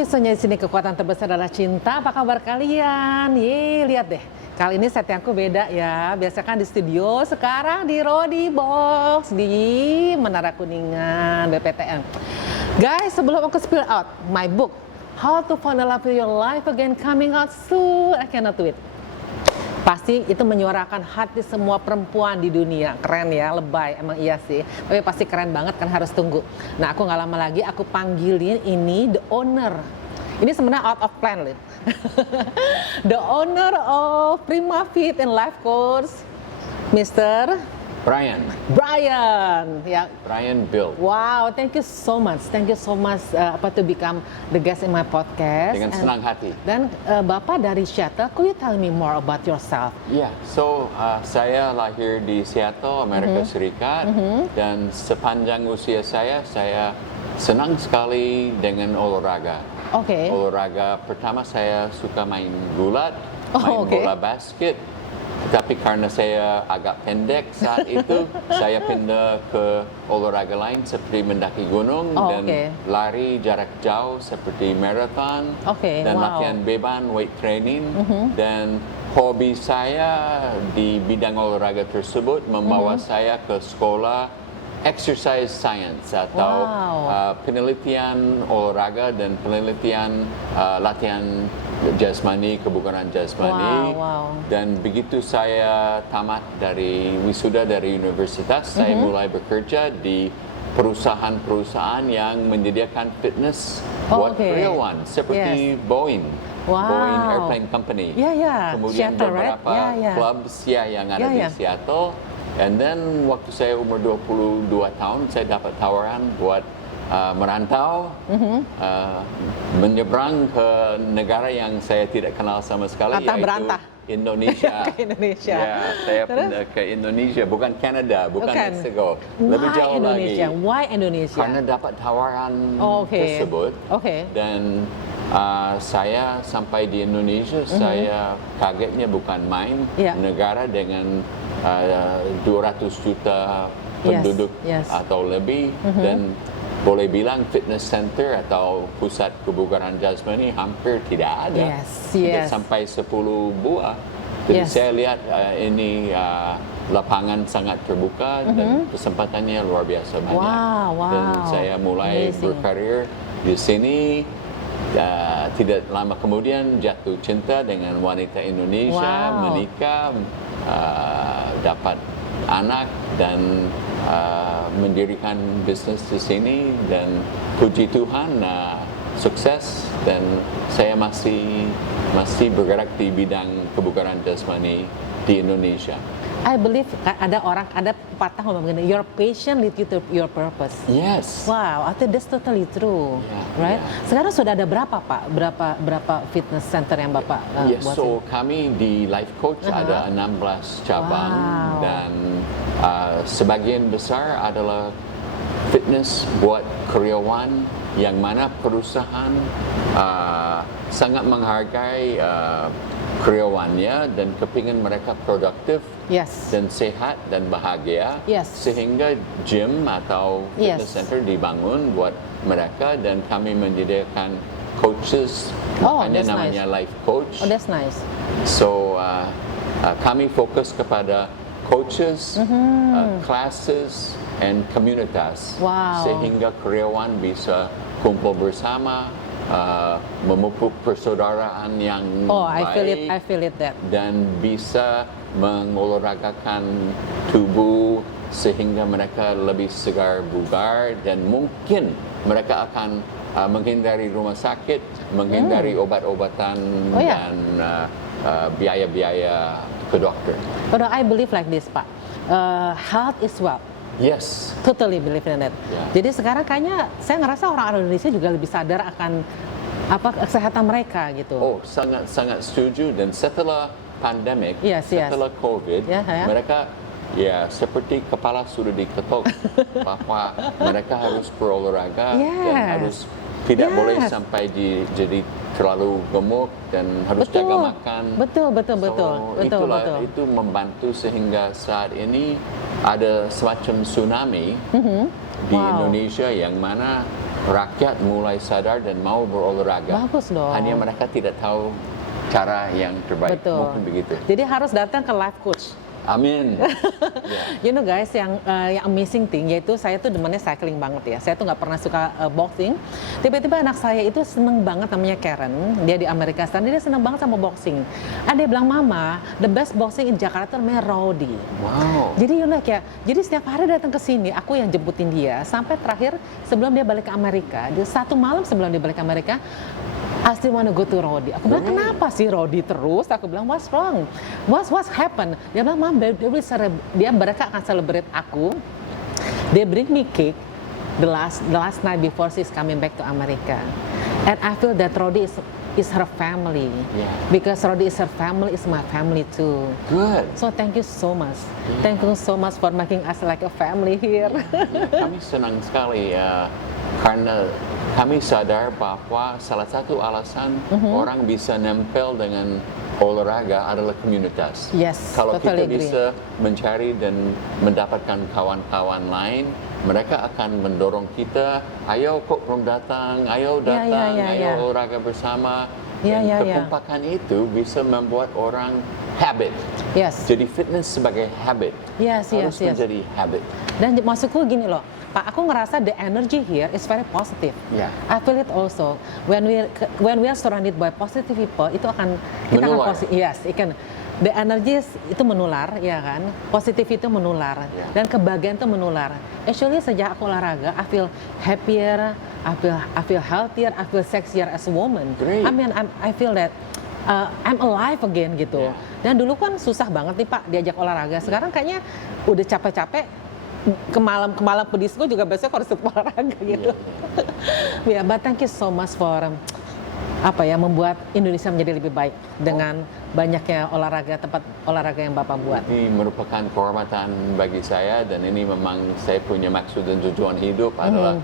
Visunya di sini kekuatan terbesar adalah cinta. Apa kabar kalian? Lihat deh. Kali ini settingku beda ya. Biasa kan di studio, sekarang di Rodi Box di Menara Kuningan BPTN. Guys, sebelum aku spill out my book How to Fall in Love with Your Life Again coming out soon, I cannot wait. Pasti itu menyuarakan hati semua perempuan di dunia. Keren ya, lebay, emang iya sih. Tapi pasti keren banget kan, harus tunggu. Nah, aku nggak lama lagi aku panggilin ini the owner. Ini sebenarnya out of plan, Lin. The owner of Prima Fit and Life Coach, Mr. Brian Ya. Brian Bill. Wow, thank you so much to become the guest in my podcast. Dengan senang hati. Dan Bapak dari Seattle, could you tell me more about yourself? Ya, saya lahir di Seattle, Amerika Serikat, dan sepanjang usia saya senang sekali dengan olahraga. Oke. Olahraga pertama saya suka main gulat, main bola basket. Tapi karena saya agak pendek saat itu, saya pindah ke olahraga lain seperti mendaki gunung dan lari jarak jauh seperti marathon dan latihan beban, weight training. Dan hobi saya di bidang olahraga tersebut membawa saya ke sekolah exercise science atau penelitian olahraga dan penelitian latihan jasmani, kebugaran jasmani. Dan begitu saya tamat dari wisuda dari universitas, saya mulai bekerja di perusahaan-perusahaan yang menyediakan fitness buat karyawan seperti Boeing. Boeing Airplane Company. Seattle, Kemudian beberapa clubs yang ada di Seattle. And then waktu saya umur 22 tahun, saya dapat tawaran buat merantau, menyeberang ke negara yang saya tidak kenal sama sekali, yaitu Indonesia. Indonesia. Ya, saya pindah ke Indonesia, bukan Canada, bukan Mexico. Lebih jauh Indonesia? lagi. Why Indonesia? Karena dapat tawaran tersebut. Dan saya sampai di Indonesia, saya kagetnya bukan main. Negara dengan 200 juta penduduk atau lebih, dan boleh bilang fitness center atau pusat kebugaran jasmani hampir tidak ada. Tidak sampai 10 buah. Jadi saya lihat ini lapangan sangat terbuka dan kesempatannya luar biasa banyak. Dan saya mulai berkarir di sini. Tidak lama kemudian jatuh cinta dengan wanita Indonesia, menikah, dapat anak dan mendirikan bisnis di sini, dan puji Tuhan sukses, dan saya masih bergerak di bidang kebugaran jasmani di Indonesia. I believe ada pepatah ngomong begini, your passion lead you to your purpose. Yes. Wow, I think that's totally true, right? Sekarang sudah ada berapa Pak? Berapa fitness center yang Bapak buat? So kami di Life Coach ada 16 cabang, dan sebagian besar adalah fitness buat karyawan, yang mana perusahaan sangat menghargai karyawannya dan kepingin mereka produktif dan sehat dan bahagia, sehingga gym atau fitness center dibangun buat mereka, dan kami menyediakan coaches, makanya namanya Life Coach. That's nice. So kami fokus kepada coaches, classes, and komunitas, sehingga karyawan bisa kumpul bersama, memupuk persaudaraan yang baik, I feel it that. Dan bisa mengolahragakan tubuh sehingga mereka lebih segar bugar, dan mungkin mereka akan menghindari rumah sakit, menghindari obat-obatan dan biaya-biaya ke dokter. But I believe like this, Pak. Health is wealth. Yes. Totally believe in that. Jadi sekarang kayaknya saya ngerasa orang Indonesia juga lebih sadar akan kesehatan mereka gitu. Sangat setuju. Dan setelah pandemik, setelah COVID, mereka seperti kepala sudah diketok bahwa mereka harus berolahraga dan harus tidak boleh sampai jadi terlalu gemuk dan harus jaga makan. Betul. Itu membantu sehingga saat ini ada semacam tsunami di Indonesia, yang mana rakyat mulai sadar dan mau berolahraga. Bagus dong. Hanya mereka tidak tahu cara yang terbaik. Betul. Mungkin begitu. Jadi harus datang ke life coach. Amin. You know guys, yang amazing thing yaitu saya tuh demennya cycling banget ya. Saya tuh nggak pernah suka boxing. Tiba-tiba anak saya itu seneng banget, namanya Karen. Dia di Amerika Serikat, dia seneng banget sama boxing. Dia bilang, Mama, the best boxing in Jakarta namanya Rowdy. Wow. Jadi you know kayak, jadi setiap hari datang ke sini, aku yang jemputin dia sampai terakhir sebelum dia balik ke Amerika. Dia satu malam sebelum dia balik ke Amerika, I still wanna go to Rowdy. Aku bilang, kenapa sih Rowdy terus? Aku bilang, what's wrong? What's happened? Dia bilang, Mom, mereka akan celebrate aku. They bring me cake the last night before she's coming back to America. And I feel that Rowdy is her family. Yeah. Because Rowdy is her family, is my family too. Good. So thank you so much. Thank you so much for making us like a family here. Kami senang sekali karena kami sadar bahwa salah satu alasan orang bisa nempel dengan olahraga adalah komunitas. Yes, Kalau totally kita bisa mencari dan mendapatkan kawan-kawan lain, mereka akan mendorong kita, ayo kok belum datang, ayo datang, ayo olahraga bersama. Dan kekompakan itu bisa membuat orang habit. Yes. Jadi fitness sebagai habit. Yes, harus menjadi habit. Dan maksudku gini loh, Pak, aku ngerasa the energy here is very positive. Yeah. I feel it also. When we are surrounded by positive people, itu akan kita menular. akan positif. Yes, ikan. The energy itu menular, ya kan? Positif itu menular, dan kebahagiaan itu menular. Actually sejak aku olahraga, I feel happier, I feel healthier, I feel sexier as a woman. Great. I mean, I feel that I'm alive again gitu. Yeah. Dan dulu kan susah banget nih Pak diajak olahraga. Sekarang kayaknya udah capek-capek. Ke malam pedisku juga biasanya harus olahraga gitu. Ya, but thank you so much for membuat Indonesia menjadi lebih baik dengan banyaknya tempat olahraga yang Bapak buat. Ini merupakan kehormatan bagi saya dan ini memang saya punya maksud dan tujuan hidup adalah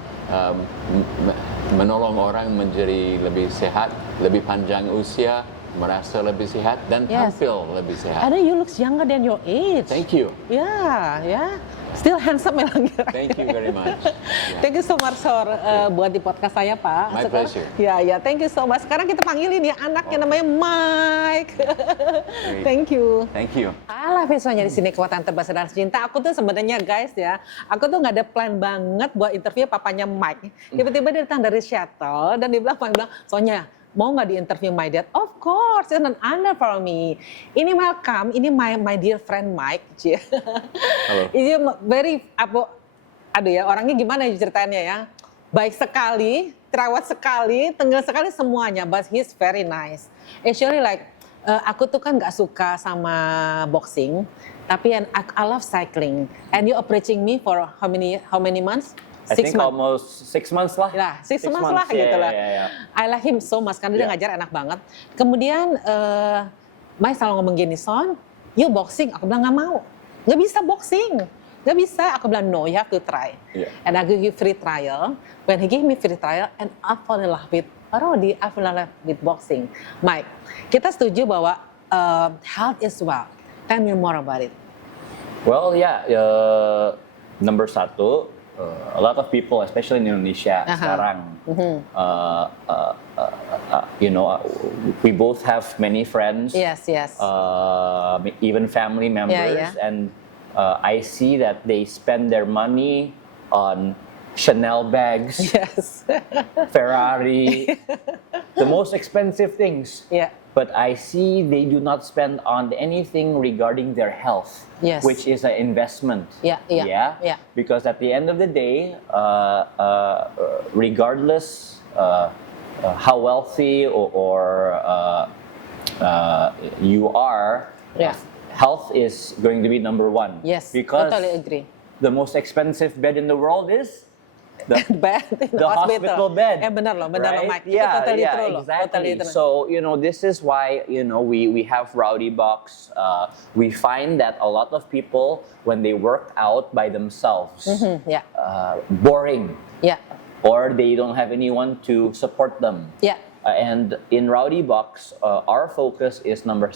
menolong orang menjadi lebih sehat, lebih panjang usia, merasa lebih sehat dan tampil lebih sehat. And you look younger than your age. Thank you. Yeah. Still handsome ya lagi. Thank you very much. Thank you so much buat di podcast saya Pak. My pleasure. Ya, thank you so much. Sekarang kita panggilin ya anaknya namanya Mike. Thank you. Thank you. Alah visualnya di sini kekuatan terbesar dan cinta. Aku tuh sebenarnya guys ya, aku tuh nggak ada plan banget buat interview papanya Mike. Tiba-tiba dia datang dari Seattle dan dia bilang, Sonya, mau nggak di-interview my dad? Of course, it's an honor for me. Ini welcome, ini my dear friend Mike. Halo. Ini orangnya gimana ceritanya ya? Baik sekali, terawat sekali, tengil sekali semuanya, but he's very nice. Actually aku tuh kan nggak suka sama boxing, tapi I love cycling. And you approaching me for how many months? I think almost 6 months lah. Ya, 6 months lah gitu lah. Yeah. I like him so much karena dia ngajar enak banget. Kemudian Mai selalu ngomong gini, Son, you boxing. Aku bilang nggak mau, nggak bisa boxing, nggak bisa. Aku bilang no, you have to try. Yeah. And I give you free trial. When he gave me free trial, and I fall in love with Rowdy, I fall in love with boxing. Mike, kita setuju bahwa health is wealth. Tell me more about it. Well, number satu. A lot of people, especially in Indonesia sekarang, we both have many friends. Yes. Even family members, and I see that they spend their money on Chanel bags, Ferrari, the most expensive things. Yeah. But I see they do not spend on anything regarding their health, which is an investment. Yeah. Because at the end of the day, regardless how wealthy or you are, health is going to be number one. Yes, because totally agree. The most expensive bed in the world is the hospital bed. Benar loh, Mike. Yeah, totally true loh. Exactly. Totally true. So, this is why, we have Rowdy Box. We find that a lot of people, when they work out by themselves, boring. Yeah. Or they don't have anyone to support them. Yeah. And in Rowdy Box, our focus is number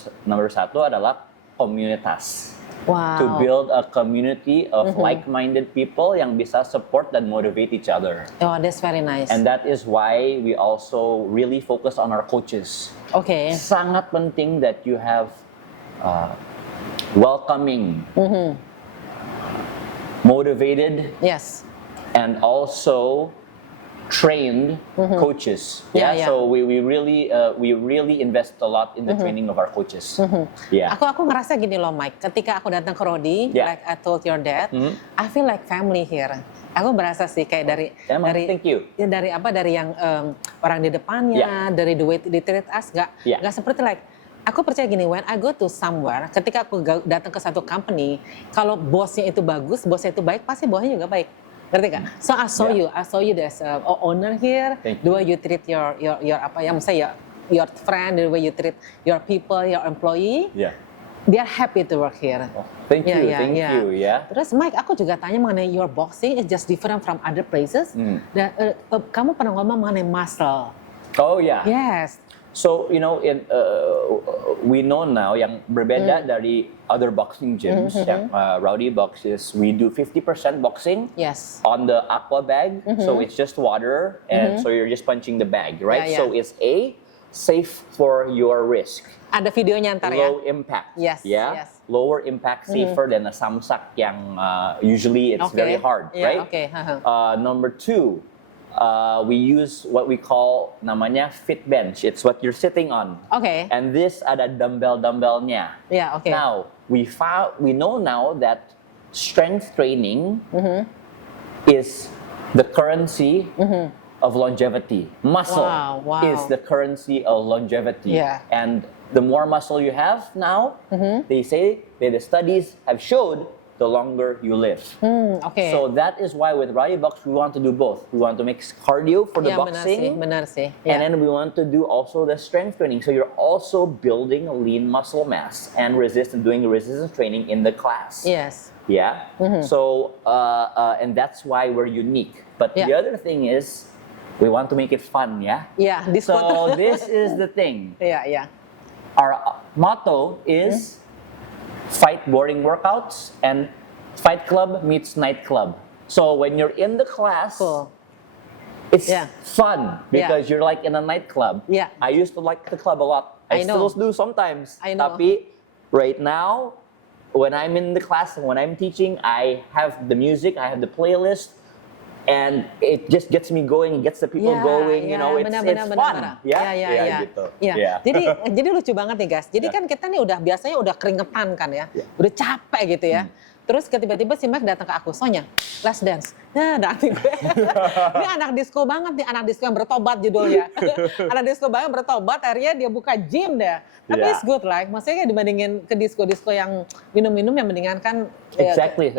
satu adalah komunitas. to build a community of like-minded people yang bisa support dan motivate each other. Oh, that's very nice. And that is why we also really focus on our coaches. Okay. Sangat penting that you have welcoming, motivated, yes, and also trained coaches. Yeah. So we really invest a lot in the training of our coaches. Yeah. Aku ngerasa gini loh, Mike. Ketika aku datang ke Rodi, like I told your dad, I feel like family here. Aku berasa sih kayak dari thank you. Dari yang orang di depannya, dari the way they treat us, nggak seperti like. Aku percaya gini, when I go to somewhere, ketika aku datang ke satu company, kalau bosnya itu bagus, bosnya itu baik, pasti bosnya juga baik. Ngerti gak? So I saw you there's a owner here, the way you treat your your friend, the way you treat your people, your employee. Yeah. They are happy to work here. Oh, thank you. Yeah. Terus Mike, aku juga tanya mengenai your boxing is just different from other places. Dan kamu pernah ngomong mengenai muscle. Oh yeah. Yes. So we know now yang berbeda dari other boxing gyms, yang Rowdy Boxes, we do 50% boxing on the aqua bag, so it's just water, and so you're just punching the bag, right? So it's safe for your risk. Ada videonya ntar ya. Low impact. Yes. Lower impact, safer than a samsak yang usually it's very hard, right? Okay. Number 2. We use what we call namanya fit bench. It's what you're sitting on. Okay. And this ada dumbbell-dumbbellnya. Yeah, okay. Now, we know now that strength training is the currency of longevity. Muscle is the currency of longevity. Yeah. And the more muscle you have now, they say that the studies have showed the longer you live. Okay. So that is why with Rowdy Box we want to do both. We want to make cardio for the boxing, benar sih. And then we want to do also the strength training. So you're also building a lean muscle mass and doing resistance training in the class. Yes. Yeah. So and that's why we're unique. But the other thing is we want to make it fun. Yeah. Yeah. So this is the thing. Yeah. Our motto is. Fight boring workouts and Fight Club meets Nightclub. So when you're in the class, it's fun because you're like in a nightclub. Yeah. I used to like the club a lot. I still do sometimes. I know. Tapi right now, when I'm in the class and when I'm teaching, I have the music, I have the playlist, and it just gets me going, gets the people going, you know, it's fun. Gitu. Jadi lucu banget nih guys. Jadi kan kita nih biasanya udah keringetan kan ya. Udah capek gitu ya. Terus tiba-tiba si Mike datang ke aku, Sonya, let's dance. Nah, nanti gue, ini anak disco banget nih, anak disco yang bertobat judulnya. Anak disco banget bertobat, akhirnya dia buka gym deh. Tapi it's good like, maksudnya dibandingin ke disco-disco yang minum-minum yang mendingan kan. Exactly,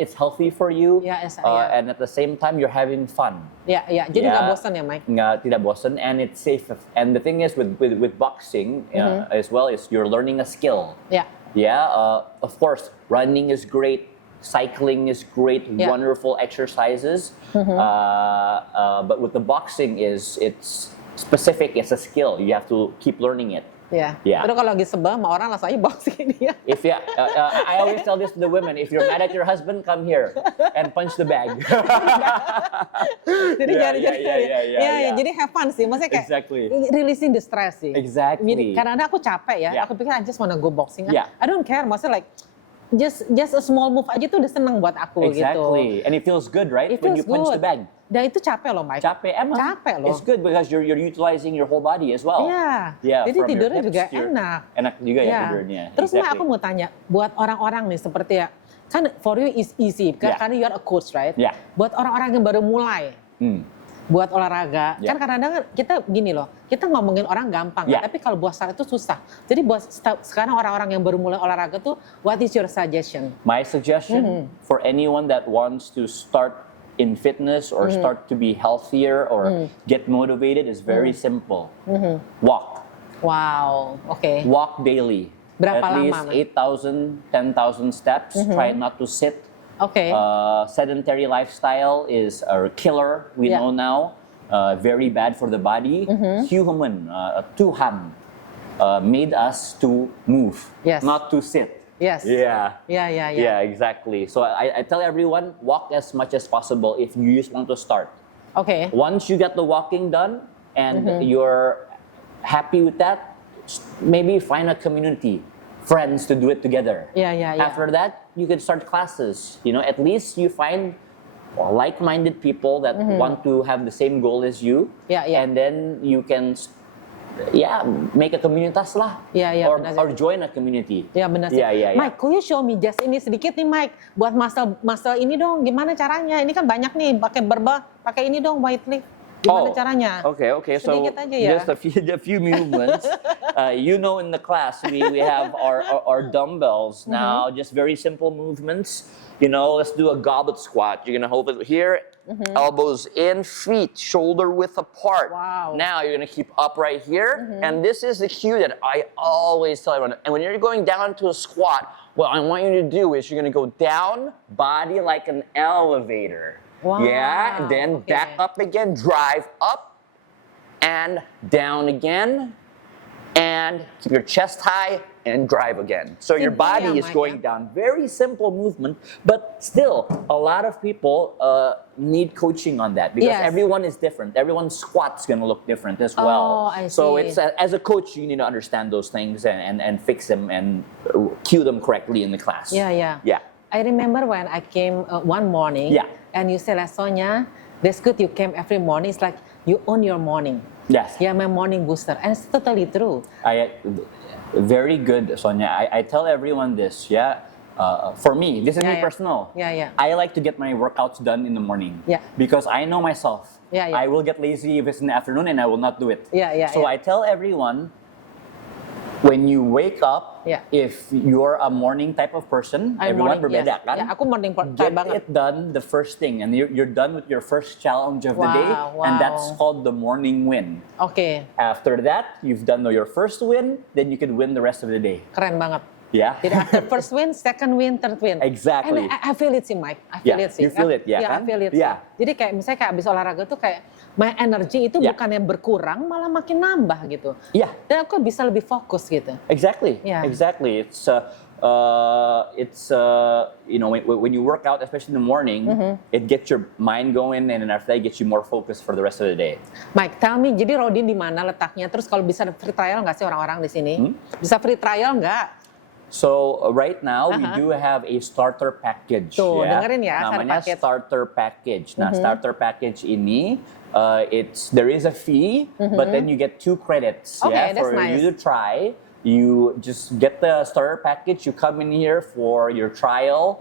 it's healthy for you, and at the same time you're having fun. Jadi nggak bosan ya Mike? Tidak bosan, and it's safe. And the thing is with boxing as well is you're learning a skill. Of course, running is great, cycling is great, wonderful exercises. But with the boxing it's specific, it's a skill. You have to keep learning it. Terus kalau lagi sebel sama orang langsung aja boxing dia. I always tell this to the women, if you're mad at your husband, come here and punch the bag. Jadi have fun sih, maksudnya kayak releasing the stress sih. Exactly. Karena aku capek ya, aku pikir I just wanna go boxing. I don't care, maksudnya like just a small move aja tuh udah seneng buat aku gitu. Exactly, and it feels good, right? When you punch the bag. Dan itu capek loh, Mike. Emang. Capek loh. It's good because you're utilizing your whole body as well. Jadi tidurnya juga enak. Enak juga ya tidurnya. Terus aku mau tanya, buat orang-orang nih seperti ya, kan for you is easy, karena you are a coach, right? Buat orang-orang yang baru mulai, buat olahraga, kan kadang-kadang kita gini loh, kita ngomongin orang gampang, tapi kalau buat start itu susah. Jadi buat sekarang orang-orang yang baru mulai olahraga tuh, what is your suggestion? My suggestion for anyone that wants to start in fitness or start to be healthier or get motivated is very simple. Walk. Wow, okay. Walk daily. Berapa At lama? least 8,000, 10,000 steps. Try not to sit. Okay. Sedentary lifestyle is a killer, we know now. Very bad for the body. Human, Tuhan made us to move, not to sit. Yes. Yeah. Yeah. Yeah, exactly. So I tell everyone, walk as much as possible if you just want to start. Okay. Once you get the walking done and you're happy with that, maybe find a community, friends to do it together. Yeah. After that, you can start classes. At least you find like-minded people that want to have the same goal as you. Yeah. And then you can make a komunitas lah. Or join a community. Ya benar sih. Yeah. Mike, could you show me just ini sedikit nih Mike, buat muscle ini dong, gimana caranya? Ini kan banyak nih, pakai ini dong weightlifting. Gimana caranya? Okay. So sedikit aja ya. just a few movements. In the class we have our dumbbells now. Just very simple movements. Let's do a goblet squat. You're gonna hold it here, elbows in, feet shoulder width apart. Wow. Now you're gonna keep upright here, and this is the cue that I always tell everyone. And when you're going down to a squat, what I want you to do is you're gonna go down, body like an elevator. Wow. Yeah, and then back up again, drive up and down again, and keep your chest high and drive again. So your body is going down. Very simple movement, but still, a lot of people need coaching on that because everyone is different. Everyone's squat's gonna look different as well. I see. So it's as a coach, you need to understand those things and fix them and cue them correctly in the class. Yeah. I remember when I came one morning, and you said, Sonia, that's good you came every morning. It's like you own your morning. Yes. Yeah, my morning booster. And it's totally true. Very good, Sonia. I tell everyone this, for me, this is me personal. Yeah. I like to get my workouts done in the morning. Yeah. Because I know myself. Yeah. I will get lazy if it's in the afternoon and I will not do it. So I tell everyone, when you wake up, if you're a morning type of person, everyone berbeda kan? Yeah, aku morning get banget. it done the first thing, and you're done with your first challenge of the day, and that's called the morning win. Okay. After that, you've done your first win, then you can win the rest of the day. Keren banget. Yeah. Jadi after first win, second win, third win. Exactly. And I feel it sih, Mike. I feel it sih. You feel it, kan? kan? I feel it. Yeah. Jadi kayak misalnya kayak abis olahraga tuh kayak my energy itu bukannya berkurang, malah makin nambah gitu. Yeah. Dan aku bisa lebih fokus gitu. Exactly. Yeah. Exactly. When you work out, especially in the morning, it gets your mind going, and then after that, it gets you more focused for the rest of the day. Mike, tell me, jadi Rodin di mana letaknya? Terus kalau bisa free trial nggak sih orang-orang di sini? Bisa free trial nggak? So right now we do have a starter package. Tuh, dengerin ya, namanya starter package. Nah, starter package ini there is a fee, but then you get 2 credits for nice. you to try. You just get the starter package. You come in here for your trial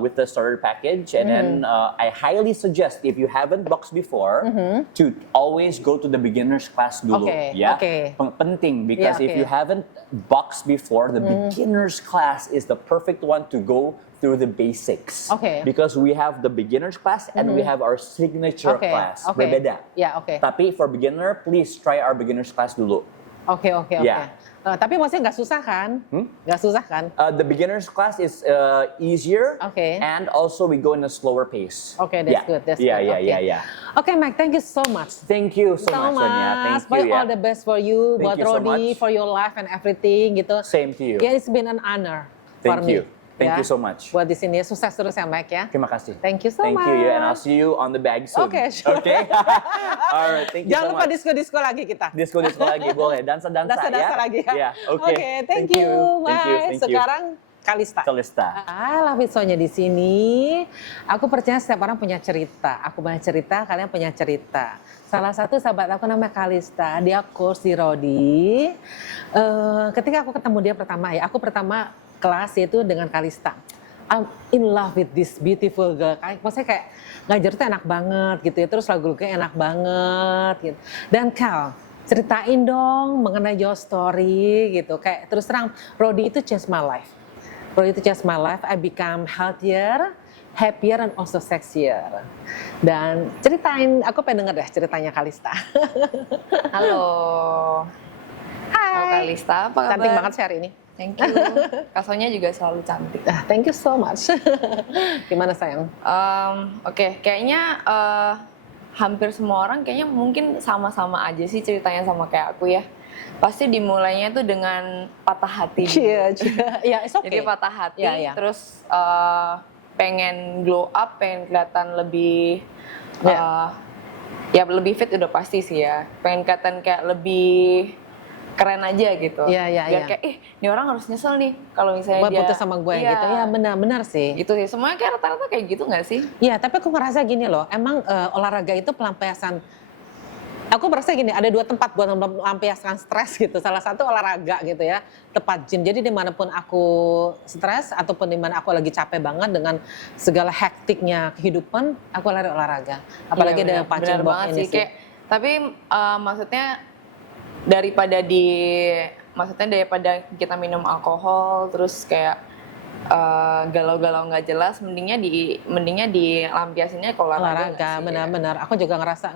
with the starter package, and then I highly suggest, if you haven't boxed before, to always go to the beginner's class dulu. Penting because if you haven't boxed before, the beginner's class is the perfect one to go through the basics. Because we have the beginner's class and we have our signature class. Berbeda. Tapi for beginner, please try our beginner's class dulu. Oke. Tapi maksudnya nggak susah kan? Nggak susah kan? The beginner's class is easier, and also we go in a slower pace. That's good. That's good. Yeah. Okay, Mike, thank you so much. Thank you so much, Sonia. Thank you. All the best for you, buat Rodi, for your life and everything gitu. Same to you. Yeah, it's been an honor for me. Thank you so much. Buat di sini sukses terus ya, Mike ya. Terima kasih. Thank you so much. Thank you, and I'll see you on the bag soon. Okay, sure. Okay. Alright, thank you Jangan so lupa much. disko lagi kita. Disko lagi boleh. Dansa ya. Lagi ya. Yeah. Okay. Thank you. Bye. Sekarang Kalista. Lafitsonya di sini. Aku percaya setiap orang punya cerita. Aku punya cerita, kalian punya cerita. Salah satu sahabat aku namanya Kalista, dia course di Rodi. Ketika aku ketemu dia aku pertama kelas itu dengan Kalista. I'm in love with this beautiful girl. Maksudnya kayak ngajar tuh enak banget gitu ya. Terus lagu-lagunya enak banget gitu. Dan Kal, ceritain dong mengenai your story gitu. Kayak terus terang, Rodi itu change my life. I become healthier, happier, and also sexier. Dan ceritain, aku pengen denger deh ceritanya Kalista. Halo. Hai. Halo Kalista, apa kabar? Cantik banget sih hari ini. Thank you. Kak Sonia juga selalu cantik. Thank you so much. Gimana sayang? Oke, kayaknya hampir semua orang kayaknya mungkin sama-sama aja sih ceritanya sama kayak aku ya. pasti dimulainya tuh dengan patah hati. Iya, it's okay. Jadi patah hati, terus pengen glow up, pengen kelihatan lebih ya lebih fit udah pasti sih ya. Pengen kelihatan kayak lebih keren aja gitu. Biar kayak ini orang harus nyesel nih kalau misalnya dia putus sama gue gitu. Ya benar-benar sih. Gitu sih. Semuanya kayak rata-rata kayak gitu nggak sih? Iya, tapi aku ngerasa gini loh. Emang olahraga itu pelampiasan. Aku merasa gini, ada 2 tempat buat melampiaskan stres gitu. Salah satu olahraga gitu ya, tempat gym. Jadi dimanapun aku stres ataupun dimana aku lagi capek banget dengan segala hektiknya kehidupan, aku lari olahraga. Apalagi ada punching bag ini sih. Kayak, tapi maksudnya daripada kita minum alkohol terus kayak galau-galau nggak jelas, mendingnya dilampiasinnya ke olahraga. Benar-benar. Aku juga ngerasa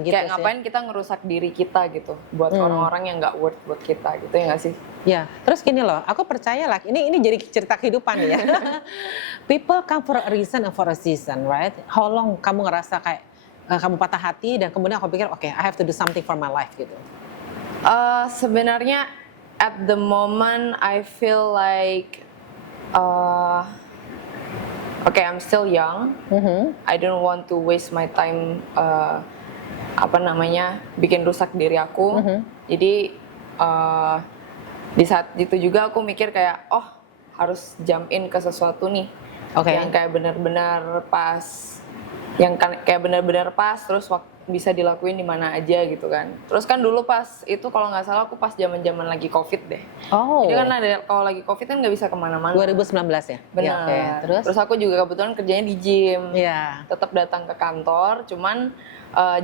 gitu kayak sih. Ngapain kita ngerusak diri kita gitu buat orang-orang yang nggak worth buat kita gitu, ya nggak sih? Ya, terus gini loh, aku percaya lah, ini jadi cerita kehidupan ya. People come for a reason and for a season, right? How long kamu ngerasa kayak kamu patah hati dan kemudian aku pikir, okay, I have to do something for my life gitu. Sebenarnya at the moment I feel like okay, I'm still young. I don't want to waste my time bikin rusak diri aku. Jadi di saat itu juga aku mikir kayak harus jump in ke sesuatu nih. Yang kayak benar-benar pas, terus bisa dilakuin di mana aja gitu kan. Terus kan dulu pas itu kalau nggak salah aku pas zaman lagi COVID deh. Jadi kan kalau lagi COVID kan nggak bisa kemana-mana. 2019 ya? Benar. Ya, Terus aku juga kebetulan kerjanya di gym. Tetap datang ke kantor, cuman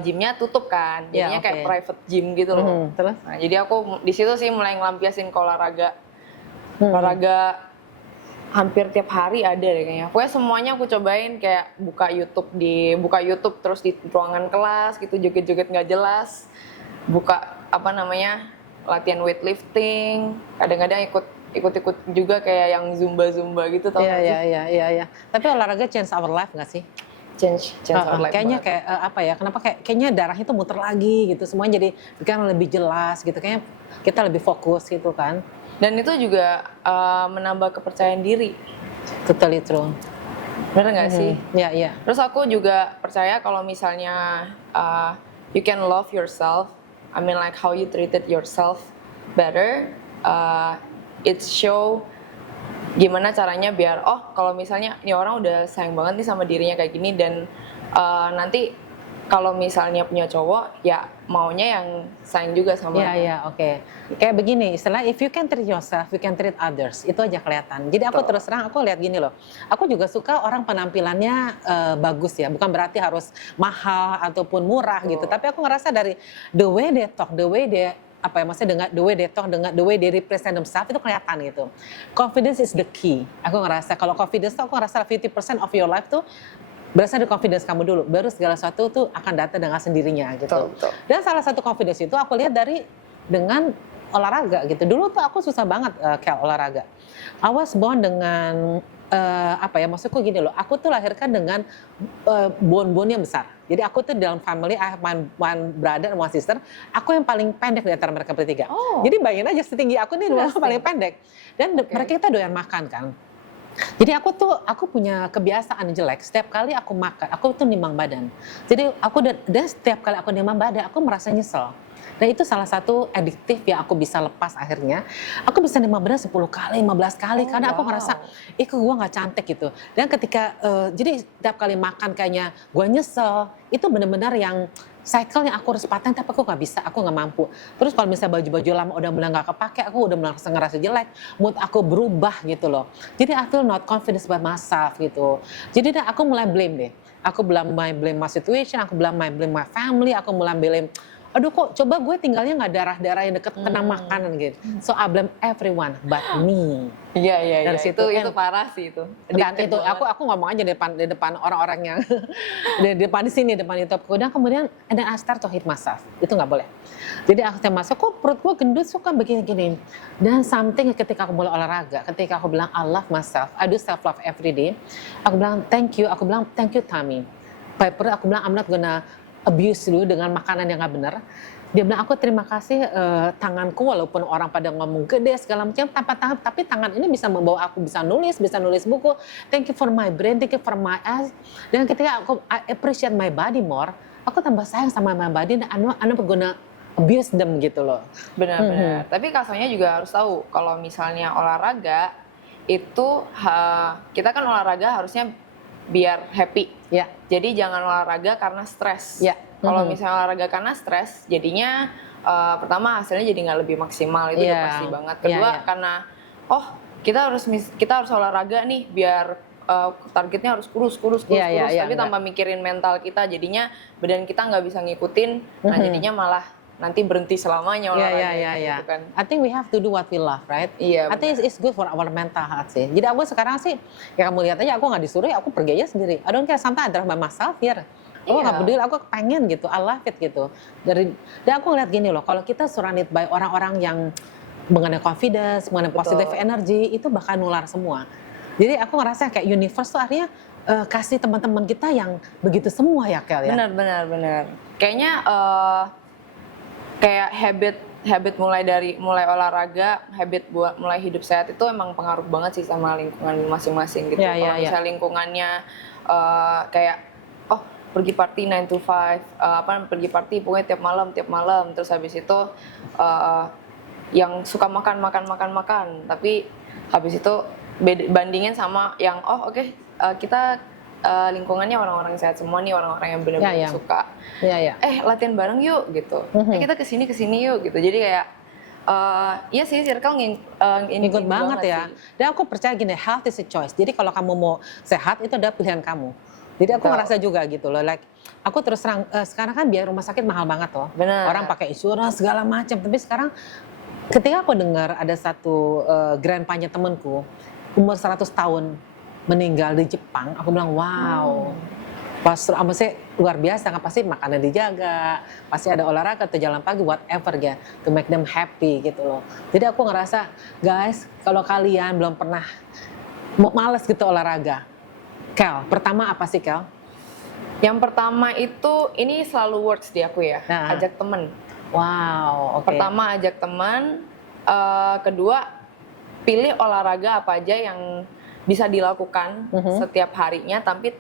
gymnya tutup kan. Jadinya kayak private gym gitu loh. Terus? Nah, jadi aku di situ sih mulai ngelampiasin ke olahraga. Olahraga hampir tiap hari ada deh kayaknya. Pokoknya semuanya aku cobain, kayak buka YouTube terus di ruangan kelas gitu, joget-joget nggak jelas. Buka latihan weightlifting. Kadang-kadang ikut juga kayak yang zumba gitu, tau nggak sih? Iya. Tapi olahraga change our life nggak sih? Change our life. Kayaknya kayak kenapa kayaknya darahnya tuh muter lagi gitu, semuanya jadi pikiran lebih jelas gitu, kayaknya kita lebih fokus gitu kan. Dan itu juga menambah kepercayaan diri. Totally true. Bener nggak sih? Iya. Terus aku juga percaya kalau misalnya you can love yourself, I mean like how you treated yourself better, it show gimana caranya biar kalau misalnya ini orang udah sayang banget nih sama dirinya kayak gini, dan nanti kalau misalnya punya cowok ya maunya yang sayang juga sama. Iya, oke. Kayak begini, istilah if you can treat yourself, you can treat others. Itu aja kelihatan. Jadi aku terus terang aku lihat gini loh. Aku juga suka orang penampilannya bagus ya, bukan berarti harus mahal ataupun murah gitu. Tapi aku ngerasa dari the way they talk, the way they dengan the way they talk, dengan the way they represent themselves, itu kelihatan gitu. Confidence is the key. Aku ngerasa kalau confidence tuh, aku ngerasa 50% of your life tuh berasal dari confidence kamu dulu, baru segala sesuatu tuh akan datang dengan sendirinya gitu. Betul. Dan salah satu confidence itu aku lihat dengan olahraga gitu. Dulu tuh aku susah banget kayak olahraga. I was born dengan maksudku gini loh, aku tuh lahirkan dengan bone yang besar. Jadi aku tuh dalam family, I have one brother and one sister, aku yang paling pendek di antara mereka bertiga. Jadi bayangin aja setinggi aku nih paling pendek. Dan mereka kita doyan makan kan. Jadi aku punya kebiasaan jelek, setiap kali aku makan, aku tuh nimbang badan. Jadi dan setiap kali aku nimbang badan, aku merasa nyesel. Dan itu salah satu adiktif yang aku bisa lepas akhirnya. Aku bisa nimbang badan 10 kali, 15 kali, karena aku ngerasa, kok gue gak cantik gitu. Dan ketika, jadi setiap kali makan kayaknya gue nyesel, itu benar-benar yang cycle yang aku harus paten, tapi aku nggak bisa, aku nggak mampu. Terus kalau misalnya baju-baju lama udah mulai nggak kepake, aku udah mulai ngerasa jelek, mood aku berubah gitu loh. Jadi I feel not confident about myself gitu. Jadi aku mulai blame deh. Aku blame my situation, aku blame my family, aku mulai blame, aduh kok coba gue tinggalnya nggak darah-darah yang deket kena makanan gitu. So I blame everyone but me. Iya. Itu parah sih itu. Dan itu aku ngomong aja di depan orang-orang yang di depan di sini, depan YouTube. Kemudian and then I start to hate myself. Itu nggak boleh. Jadi aku masuk, kok perut gue gendut, suka begini-gini. Dan something ketika aku mulai olahraga, ketika aku bilang I love myself, I do self love every day. Aku bilang thank you Tammy. Aku bilang I'm not gonna abuse dulu dengan makanan yang nggak benar. Dia bilang, aku terima kasih tanganku walaupun orang pada ngomong gede segala macam, tapi tangan ini bisa membawa aku bisa nulis buku. Thank you for my brain, thank you for my eyes. Dan ketika aku I appreciate my body more, aku tambah sayang sama my body dan I'm not gonna abuse them gitu loh. Benar-benar. Tapi Kak Sonia juga harus tahu kalau misalnya olahraga itu kita kan olahraga harusnya biar happy. Ya. Jadi jangan olahraga karena stres. Ya. Kalau misalnya olahraga karena stres, jadinya pertama hasilnya jadi nggak lebih maksimal, itu udah pasti banget. Kedua karena kita harus olahraga nih biar targetnya harus kurus, tapi tanpa mikirin mental kita, jadinya badan kita nggak bisa ngikutin, nah jadinya malah nanti berhenti selamanya olahraga. Gitu kan. I think we have to do what we love, right? Iya. I think it's good for our mental health sih. Jadi aku sekarang sih, ya kamu lihat aja, aku nggak disuruh, aku pergi aja sendiri. I don't care, sometimes I drive by myself here. Aku nggak peduli, aku pengen gitu, I love it gitu. Dan aku ngeliat gini loh, kalau kita surrounded by orang-orang yang mengenai confidence, mengenai positive energy, itu bakal nular semua. Jadi aku ngerasa kayak universe tuh artinya kasih teman-teman kita yang begitu semua ya, Kel ya. Benar. Kayaknya kayak habit mulai olahraga, habit buat mulai hidup sehat itu emang pengaruh banget sih sama lingkungan masing-masing gitu. Kalau misalnya lingkungannya kayak pergi party 9 to 5, pergi party pokoknya tiap malam, terus habis itu yang suka makan, tapi habis itu bandingin sama yang kita lingkungannya orang-orang sehat semua nih, orang-orang yang benar-benar suka. Latihan bareng yuk gitu. Kita kesini yuk gitu. Jadi kayak iya sih, circle ngikut banget ya. Sih. Dan aku percaya gini, health is a choice. Jadi kalau kamu mau sehat itu adalah pilihan kamu. Jadi aku ngerasa juga gitu loh, like aku terus terang sekarang kan biaya rumah sakit mahal banget loh. Benar. Orang pakai insurans segala macam. Tapi sekarang ketika aku dengar ada satu grandpa-nya temanku umur 100 tahun meninggal di Jepang, aku bilang wow. Pas maksudnya luar biasa, kan pasti makannya dijaga, pasti ada olahraga atau jalan pagi whatever ya, to make them happy gitu loh. Jadi aku ngerasa guys, kalau kalian belum pernah males gitu olahraga, Kel, pertama apa sih Kel? Yang pertama itu, ini selalu works di aku ya, ajak temen. Wow, oke. Pertama ajak teman, kedua pilih olahraga apa aja yang bisa dilakukan setiap harinya, tapi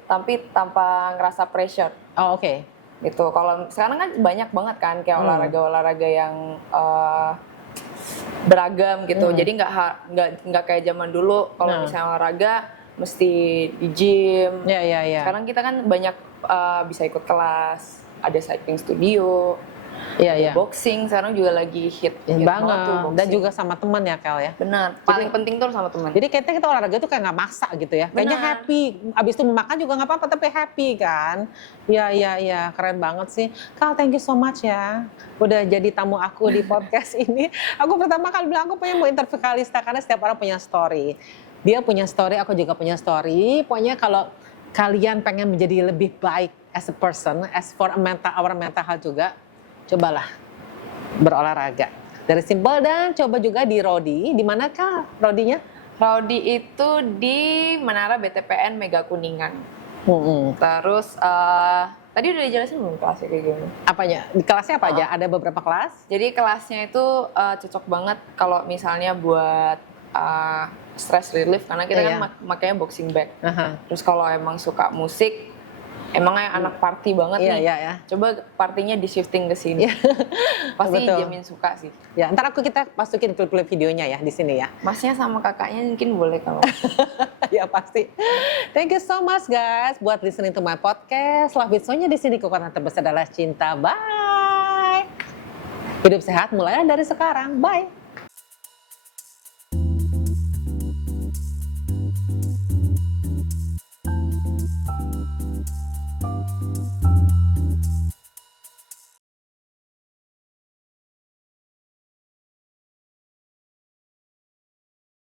tanpa ngerasa pressure. Oh oke. Gitu. Kalau sekarang kan banyak banget kan kayak olahraga yang beragam gitu. Jadi nggak kayak zaman dulu. Kalau misalnya olahraga mesti di gym. Sekarang kita kan banyak bisa ikut kelas, ada cycling studio, ada boxing. Sekarang juga lagi hit banget tuh boxing. Dan juga sama teman ya, Kel ya. Benar. Paling penting tuh sama teman. Jadi kayaknya kita olahraga tuh kayak nggak maksa gitu ya. Kayaknya happy. Abis itu makan juga nggak apa-apa, tapi happy kan. Iya, keren banget sih. Kal, thank you so much ya. Udah jadi tamu aku di podcast ini. Aku pertama kali bilang aku pengen mau interview Kalista karena setiap orang punya story. Dia punya story, aku juga punya story. Pokoknya kalau kalian pengen menjadi lebih baik as a person, as for our mental health juga, cobalah berolahraga. Dari simple dan coba juga di Rodi. Di manakah Rodinya? Rodi itu di Menara BTPN Mega Kuningan. Terus tadi udah dijelasin belum kelasnya kayak gimana? Apanya? Di kelasnya apa aja? Ada beberapa kelas? Jadi kelasnya itu cocok banget kalau misalnya buat stress relief, karena kita kan makanya boxing bag. Terus kalau emang suka musik, emangnya anak party banget nih. Coba partinya di shifting ke sini. Pasti jamin suka sih. Ya, ntar kita masukin klip-klip videonya ya di sini ya. Masnya sama kakaknya mungkin boleh kalau. Ya pasti. Thank you so much guys buat listening to my podcast. Love with Sonia di sini, kekuatan terbesar adalah cinta. Bye. Hidup sehat mulai dari sekarang. Bye.